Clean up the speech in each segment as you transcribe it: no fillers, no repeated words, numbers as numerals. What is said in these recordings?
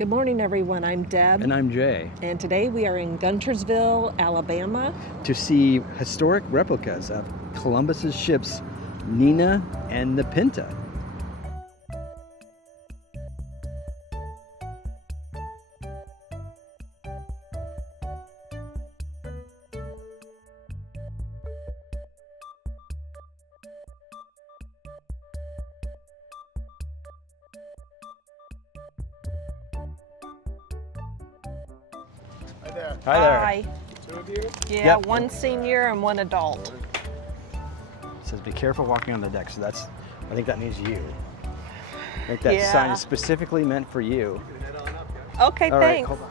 Good morning, everyone. I'm Deb. And I'm Jay. And today we are in Guntersville, Alabama. To see historic replicas of Columbus's ships, Niña and the Pinta. Hi there. Hi there. Hi. Two of you? Yeah, Yep. one senior and one adult. It says be careful walking on the deck, so that's, I think that means you. I think that Yeah. sign is specifically meant for you. Okay, All right, thanks. hold on.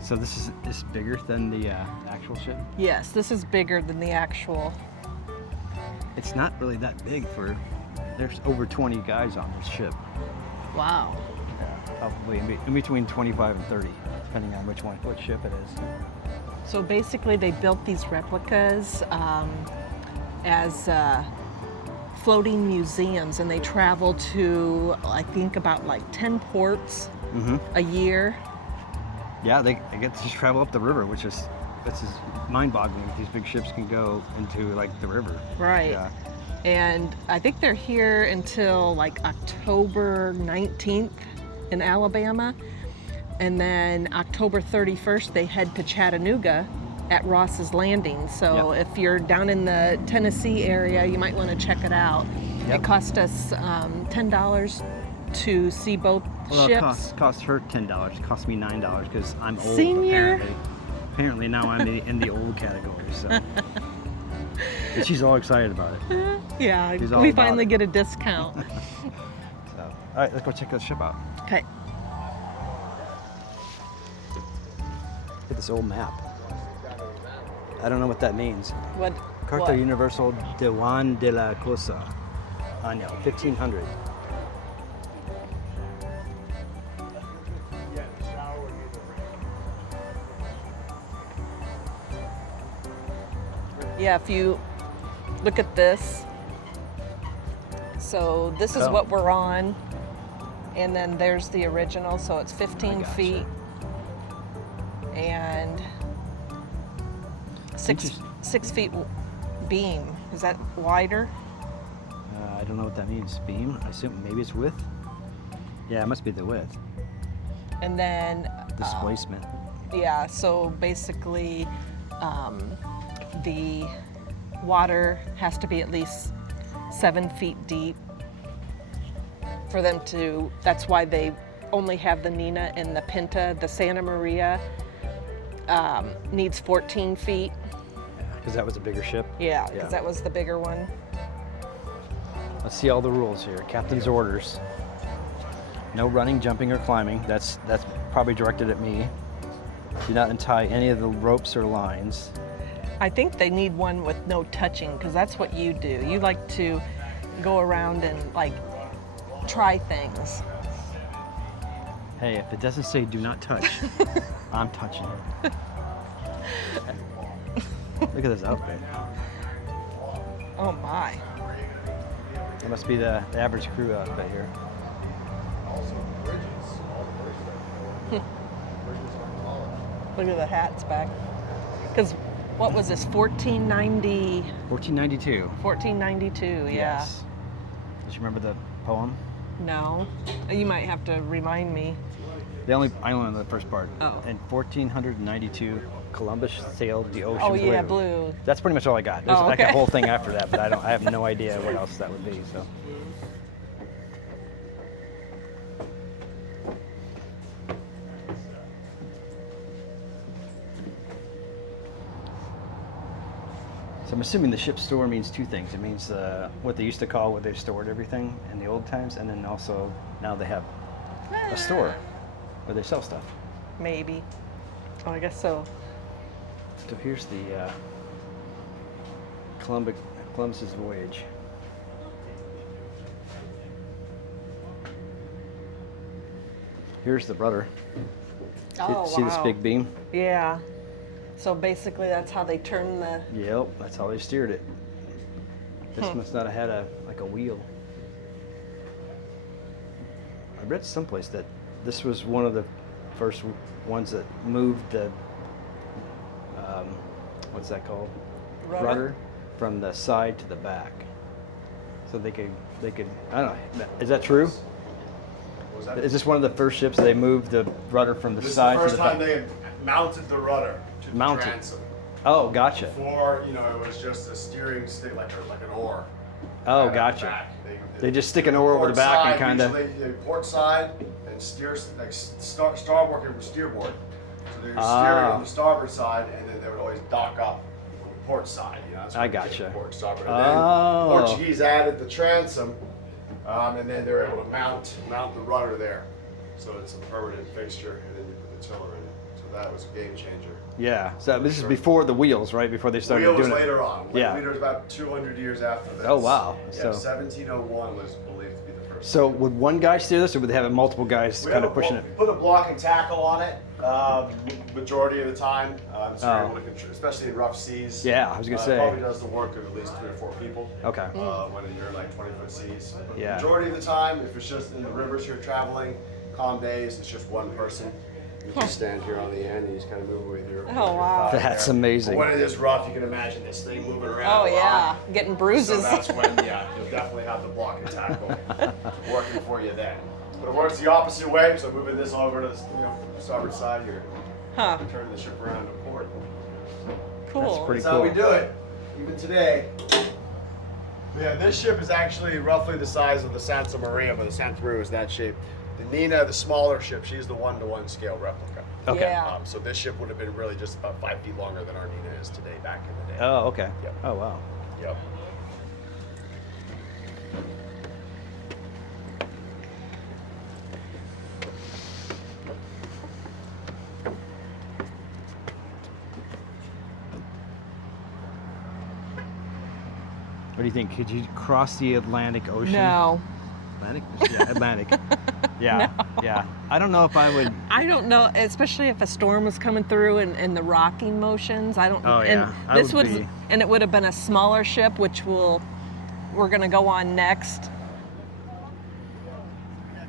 So this is bigger than the actual ship? Yes, this is bigger than the actual. It's not really that big for, there's over 20 guys on this ship. Wow. Probably in between 25 and 30, depending on what ship it is. So basically they built these replicas as floating museums, and they travel to, I think, about like 10 ports a year. Yeah, they get to just travel up the river, which is mind-boggling. These big ships can go into like the river. Right. Yeah. And I think they're here until like October 19th in Alabama. And then October 31st, they head to Chattanooga at Ross's Landing. So Yep. if you're down in the Tennessee area, you might want to check it out. Yep. It cost us $10 to see both Well, ships. it cost her $10. It cost me $9 because I'm old. Senior? Apparently now I'm in the old category. So. But she's all excited about it. Yeah, She's all we about finally it. get a discount. So, all right, let's go check the ship out. Okay. Look at this old map. I don't know what that means. What? Carta what? Universal de Juan de la Cosa, Año 1500. Yeah, if you look at this, so this is Oh. what we're on, and then there's the original, so it's 15 gotcha. feet and six Interesting. 6 feet beam. Is that wider? I don't know what that means. Beam? I assume maybe it's width? Yeah, it must be the width. And then Displacement. yeah, so basically the water has to be at least 7 feet deep for them to, that's why they only have the Niña and the Pinta. The Santa Maria needs 14 feet. Because that was a bigger ship. Yeah, because that was the bigger one. Let's see all the rules here. Captain's orders. No running, jumping, or climbing. That's probably directed at me. Do not untie any of the ropes or lines. I think they need one with no touching, because that's what you do. You like to go around and like try things. Hey, if it doesn't say do not touch, I'm touching it. Look at this outfit. Oh my. It must be the average crew outfit here. Look at the hats back. Because what was this, 1490? 1492. 1492, yeah. Yes. Do you remember the poem? No. You might have to remind me. I only know the first part. Oh. In 1492, Columbus sailed the ocean Oh blue. yeah, blue. That's pretty much all I got. There's Oh, like a okay. whole thing after that, but I have no idea what else that would be. So. So I'm assuming the ship store means two things. It means what they used to call where they stored everything in the old times, and then also now they have a store where they sell stuff. Maybe. Oh, I guess so. So here's the Columbus's voyage. Here's the rudder. Oh, See this wow. big beam? Yeah. So basically that's how they turn the... Yep, that's how they steered it. This must not have had a wheel. read someplace that this was one of the first ones that moved the, what's that called? Rudder from the side to the back. So they could, I don't know, is that true? What was that? Is this one of the first ships that they moved the rudder from the side to the back? This is the first time they mounted the rudder to the transom. Oh, gotcha. Before, you know, it was just a steering stick, like an oar. Oh, At the gotcha. back. They just stick an oar over the port back and side, kind of. usually port side and steer, like starboard and steerboard. So they were steering on the starboard side, and then they would always dock up on the port side. You know, that's I where they gotcha. did port starboard. And Oh. then Portuguese added the transom, and then they were able to mount the rudder there. So it's a permanent fixture, and then you put the tiller in it. So that was a game changer. Yeah. So this is before the wheels, right? Before they started Wheel was doing it. later on. Yeah. Wheel was about 200 years after this. Oh, wow. Yeah, So- 1701 was believed to be the first. So would one guy steer this, or would they have multiple guys kind of pushing it? We put a block and tackle on it majority of the time. So Oh. you're able to control, especially in rough seas. Yeah, I was gonna say. Probably does the work of at least 3 or 4 people. Okay. When you're like 20-foot seas. But Yeah. Majority of the time, if it's just in the rivers you're traveling, calm days, it's just one person. You just stand here on the end and you just kind of move with your. Oh, wow. That's amazing. But when it is rough, you can imagine this thing moving around. Oh a lot. yeah, getting So bruises. that's when, yeah, you'll definitely have the block and tackle working for you then. But it works the opposite way, so moving this over to the starboard side, you're Huh. turning the ship around to port. Cool. That's pretty That's how we cool. do it, even today. Yeah, this ship is actually roughly the size of the Santa Maria, but the Santa Maria is that shape. The Niña, the smaller ship, she's the 1-to-1 scale replica. Okay. Yeah. So this ship would have been really just about 5 feet longer than our Niña is today back in the day. Oh, okay. Yep. Oh, wow. Yep. What do you think? Could you cross the Atlantic Ocean? No, Atlantic? Yeah, Atlantic. Yeah. Yeah. I don't know if I would. I don't know, especially if a storm was coming through and the rocking motions. I don't. Oh, yeah. And I this would was, be- and it would have been a smaller ship, which we're gonna go on next.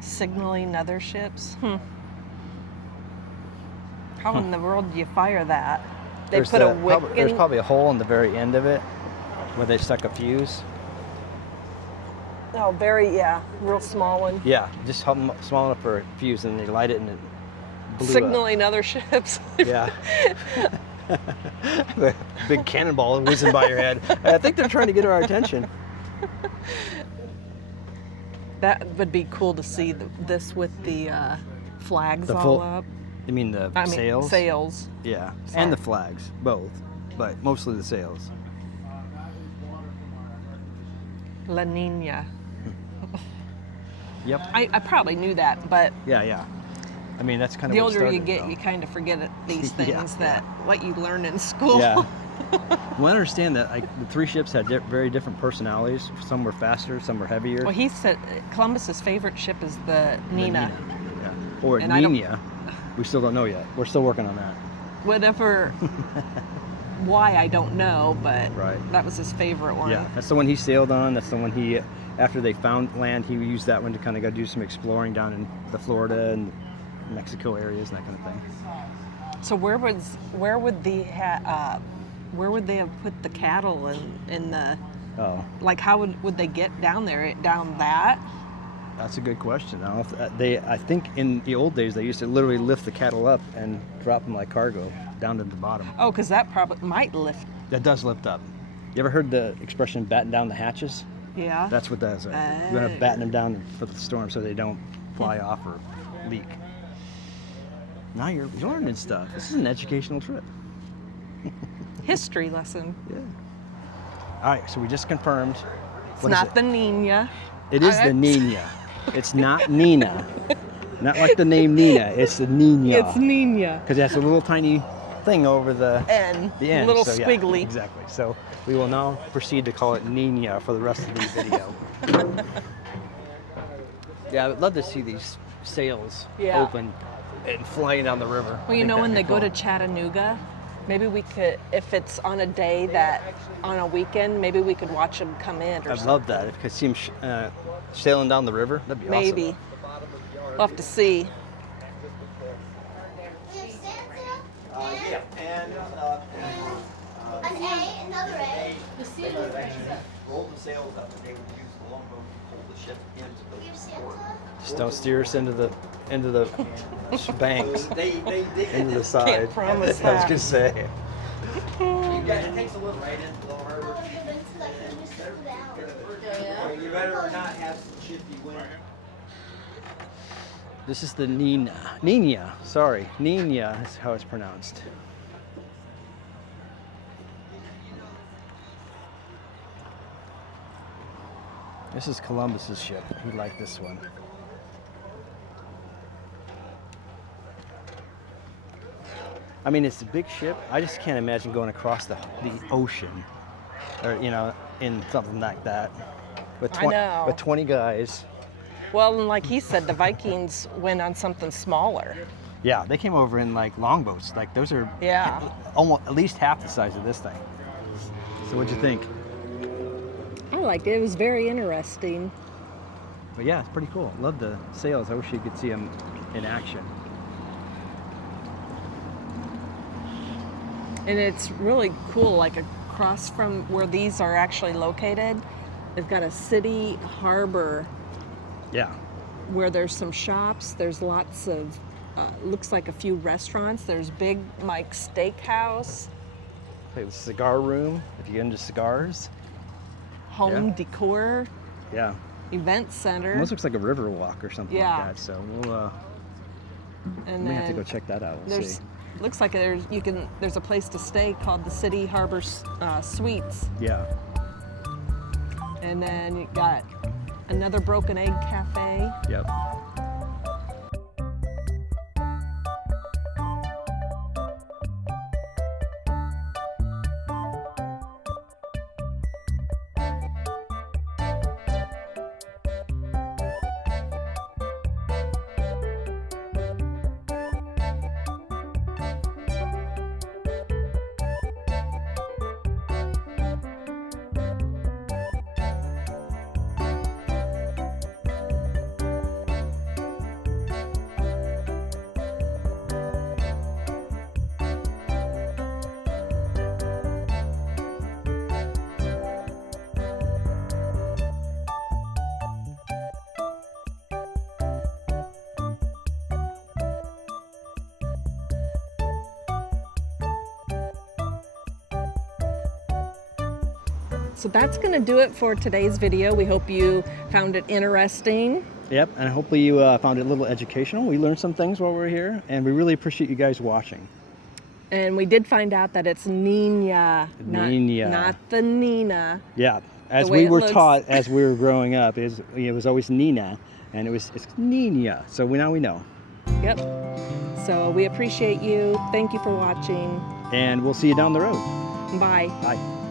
Signaling other ships. How in the world do you fire that? They put a wick There's in. probably a hole in the very end of it where they stuck a fuse. Oh, real small one. Yeah, just small enough for a fuse, and they light it and it blew up. Signaling other ships. Yeah. Big cannonball whizzing by your head. I think they're trying to get our attention. That would be cool to see this with the flags The all full- up. I mean the sails? Sails. Yeah, Sorry. and the flags, both, but mostly the sails. La Niña. Yep. I probably knew that, but Yeah. I mean, that's kind of the what older you started, get, though. you kind of forget these things Yeah, that what you learn in school. Yeah. Well, I understand that the 3 ships had very different personalities. Some were faster, some were heavier. Well, he said Columbus's favorite ship is the Niña. Yeah. Or And I don't- Niña. We still don't know yet. We're still working on that. Whatever. Why I don't know, but Right. that was his favorite one. Yeah, that's the one he sailed on. That's the one he, after they found land, he used that one to kind of go do some exploring down in the Florida and Mexico areas and that kind of thing. So where would they have put the cattle in the Oh, like how would they get down there down that? that's a good question. I don't know if I think in the old days they used to literally lift the cattle up and drop them like cargo down to the bottom. Oh, because that probably might lift. That does lift up. You ever heard the expression "batten down the hatches"? Yeah. That's what that is. You're gonna batten them down for the storm so they don't fly off or leak. Now you're learning stuff. This is an educational trip. History lesson. Yeah. All right, so we just confirmed. It's What is not it? the Niña. It is the Niña. It's not Nina. Not like the name Nina. It's the Niña. It's Niña. Because it has a little tiny thing over the N. end. Little so, yeah, squiggly. exactly. So we will now proceed to call it Niña for the rest of the video. Yeah, I would love to see these sails Yeah. open and flying down the river. Well, you know when they go to Chattanooga, maybe we could, if it's on a day that, on a weekend, maybe we could watch them come in or I'd something. love that. If I could see them sailing down the river, that'd be Maybe. awesome. We'll have to see. Yeah, and An A, another A. roll the sails up, and they would use the longboat to pull the ship into We have the port. Santa. Just don't steer us into the banks, They dig into the side. Can't promise I was that. gonna say. it takes a little right into the harbor. Oh, the winds like when you slow down. You better not have some shifty wind. This is the Niña. Sorry, Niña is how it's pronounced. This is Columbus's ship. He liked this one. I mean, it's a big ship. I just can't imagine going across the ocean, or in something like that. With I know. with 20 guys. Well, and like he said, the Vikings went on something smaller. Yeah, they came over in like longboats. Like those are Yeah. almost at least half the size of this thing. So what'd you think? I liked it. It was very interesting. But yeah, it's pretty cool. Love the sails. I wish you could see them in action. And it's really cool, like across from where these are actually located, they've got a city harbor Yeah. where there's some shops. There's lots of, looks like a few restaurants. There's Big Mike's Steakhouse, Like the cigar room, if you get into cigars. home Yeah. decor, Yeah. event center. Almost looks like a river walk or something Yeah. like that. So we'll And we have to then go check that out. We'll there's see. looks like there's a place to stay called the City Harbor Suites. Yeah. And then you got another Broken Egg Cafe. Yep. So that's going to do it for today's video. We hope you found it interesting. Yep, and hopefully you found it a little educational. We learned some things while we were here, and we really appreciate you guys watching. And we did find out that it's Niña, Niña. not the Nina. Yeah, as The way we it were looks. taught as we were growing up, it was always Nina, and it's Niña. So now we know. Yep. So we appreciate you. Thank you for watching. And we'll see you down the road. Bye. Bye.